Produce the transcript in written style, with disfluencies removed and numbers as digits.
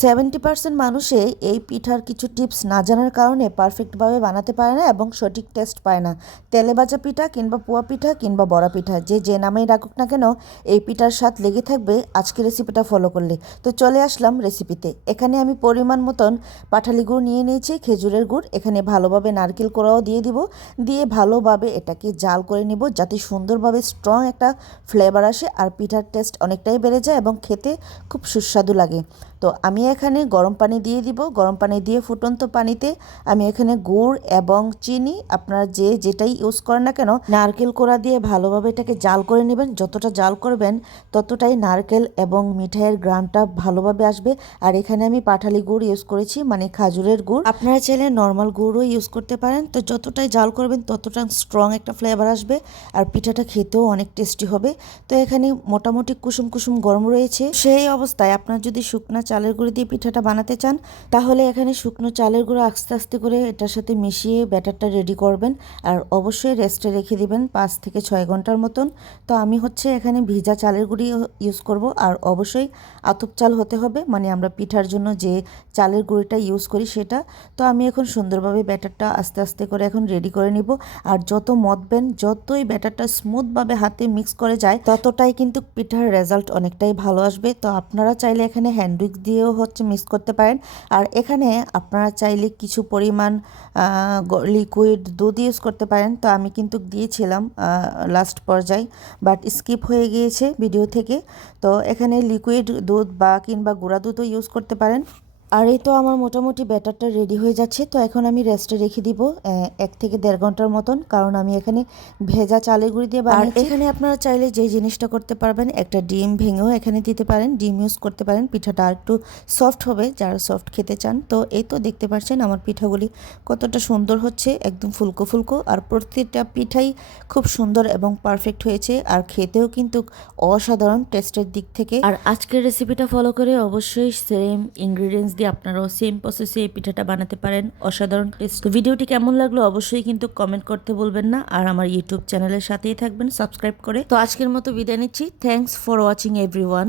70% মানুষে এই পিঠার কিছু টিপস না জানার কারণে পারফেক্টভাবে বানাতে পারে না এবং সঠিক টেস্ট পায় না। তেলে ভাজা পিঠা কিংবা পোয়া পিঠা কিংবা বড়া পিঠা যে নামেই রাখুক না কেন, এই পিঠার স্বাদ লেগে থাকবে আজকের রেসিপিটা ফলো করলে। তো চলে আসলাম রেসিপিতে। এখানে আমি পরিমাণ মতন পাটালি গুড় নিয়ে নিয়েছি, খেজুরের গুড়। এখানে ভালোভাবে নারকেল কোড়াও দিয়ে দিব, দিয়ে ভালোভাবে এটাকে জাল করে নিব যাতে সুন্দরভাবে স্ট্রং একটা ফ্লেভার আসে আর পিঠার টেস্ট অনেকটাই বেড়ে যায় এবং খেতে খুব সুস্বাদু লাগে। তো আমি এখানে গরম পানি দিয়ে দিব। গরম পানি দিয়ে ফুটন্ত পানিতে আমি এখানে গুড় এবং চিনি, আপনারা যেটাই ইউজ করেন না কেন, নারকেল কোড়া দিয়ে ভালোভাবে এটাকে জাল করে নেবেন। যতটা জাল করবেন ততটাই নারকেল এবং মিঠাইয়ের গ্রানটা ভালোভাবে আসবে। আর এখানে আমি পাটালি গুড় ইউজ করেছি, মানে খাজুরের গুড়। আপনারা চাইলে নর্মাল গুড়ও ইউজ করতে পারেন। তো যতটাই জাল করবেন ততটা স্ট্রং একটা ফ্লেভার আসবে আর পিঠাটা খেতেও অনেক টেস্টি হবে। তো এখানে মোটামুটি কুসুম কুসুম গরম রয়েছে। সেই অবস্থায় আপনার যদি শুকনো চালের গুঁড়ি দিয়ে পিঠাটা বানাতে চান, তাহলে এখানে শুকনো চালের গুঁড়ো আস্তে আস্তে করে এটার সাথে মিশিয়ে ব্যাটারটা রেডি করবেন। আর অবশ্যই রেস্টে রেখে দিবেন 5 থেকে 6 ঘন্টার মতন। তো আমি এখানে ভিজা চালের গুঁড়ি ইউজ করব। আর অবশ্যই আতপ চাল হতে হবে, মানে আমরা পিঠার জন্য যে চালের গুঁড়িটা ইউজ করি সেটা। তো আমি এখন সুন্দরভাবে ব্যাটারটা আস্তে আস্তে করে এখন রেডি করে নিব। আর যত মথবেন, যতই ব্যাটারটা স্মুথভাবে হাতে মিক্স করে যায়, ততটাই কিন্তু পিঠার রেজাল্ট অনেকটাই ভালো আসবে। তো আপনারা চাইলে এখানে হ্যান্ড উইক্স দিয়েও মিক্স করতে পারেন। আর এখানে আপনারা চাইলে কিছু পরিমাণ লিকুইড দুধ ইউজ করতে পারেন। তো আমি কিন্তু দিয়েছিলাম লাস্ট পর্যায়ে, বাট স্কিপ হয়ে গিয়েছে ভিডিও থেকে। তো এখানে লিকুইড দুধ কিংবা গুঁড়া দুধও ইউজ করতে পারেন। আর এই তো আমার মোটামুটি ব্যাটারটা রেডি হয়ে যাচ্ছে। তো এখন আমি রেস্টে রেখে দিব 1 থেকে 1.5 ঘন্টার মতন, কারণ আমি এখানে ভেজা চালের গুঁড়ি দিয়ে বানিয়েছি। আর এখানে আপনারা চাইলে যে জিনিসটা করতে পারবেন, একটা ডিম ভেঙেও এখানে দিতে পারেন, ডিম ইউজ করতে পারেন। পিঠাটা আর একটু সফট হবে যারা সফট খেতে চান। তো এই তো দেখতে পাচ্ছেন আমার পিঠাগুলি কতটা সুন্দর হচ্ছে, একদম ফুলকো ফুলকো। আর প্রত্যেকটা পিঠাই খুব সুন্দর এবং পারফেক্ট হয়েছে, আর খেতেও কিন্তু অসাধারণ টেস্টের দিক থেকে। আর আজকের রেসিপিটা ফলো করে অবশ্যই সেম ইনগ্রিডিয়েন্টস দিয়ে আপনারাও সেম প্রসেসে এই পিঠাটা বানাতে পারেন। অসাধারণ টেস্ট। তো ভিডিওটি কেমন লাগলো অবশ্যই কিন্তু কমেন্ট করতে বলবেন না। আর আমার ইউটিউব চ্যানেলের সাথেই থাকবেন সাবস্ক্রাইব করে। তো আজকের মতো বিদায় নিচ্ছি। Thanks for watching everyone.